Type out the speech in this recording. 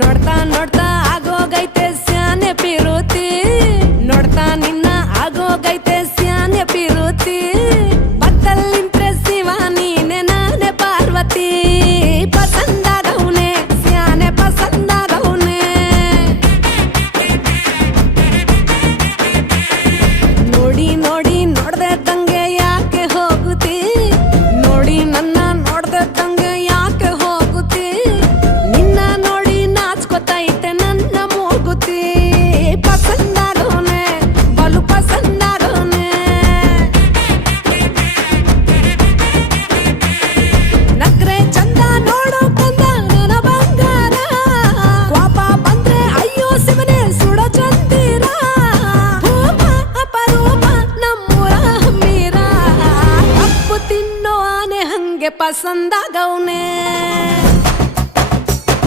ನೋಡ್ತಾ ನೋಡ್ತಾ ಆಗೋಗೈತೆ ಸ್ಯಾನೆ ಪಿರುತಿ ನೋಡ್ತಾ ನಿನ್ನ ಆಗೋಗೈತೆ ಸ್ಯಾನೆ ಪಿರುತಿ ಬತ್ತಲ್ ಇಂಪ್ರೆಸಿವ ನೀನೆ ನಾನೇ ಪಾರ್ವತಿ ಪಸಂದಾಗವ್ನೆ ಸ್ಯಾನೆ ಪಸಂದಾಗವ್ನೆ ನೋಡಿ ನೋಡಿ ನೋಡ್ದೆ ತಂಗೆ ಯಾಕೆ ಹೋಗುತ್ತಿ ನೋಡಿ ನನ್ನ ನೋಡ್ದೆ ತಂಗೆ ಯಾಕೆ ಹೋಗುತ್ತಿ ನಿನ್ನ ನೋಡಿ ನಾಚ್ಕೊತೈತೆ ನನ್ನ ಮೂಗುತಿ ಪಸಂದಾಗವ್ನೆ ಬಲು ಪಸಂದಾಗವ್ನೆ ನಕ್ರೆ ಚಂದ ನೋಡೋ ಕಂದ ನನ್ನ ಬಂಗಾರ ಕೋಪ ಬಂದ್ರೆ ಅಯ್ಯೋ ಶಿವನೇ ಸುಡೋ ಚಂದಿರ ಭೂಪ ಅಪರೂಪ ನಮ್ಮೂರ ಹಮ್ಮೀರ ಕಪ್ಪು ತಿನ್ನೋ ಆನೆ ಹಂಗೆ ಪಸಂದಾಗವ್ನೆ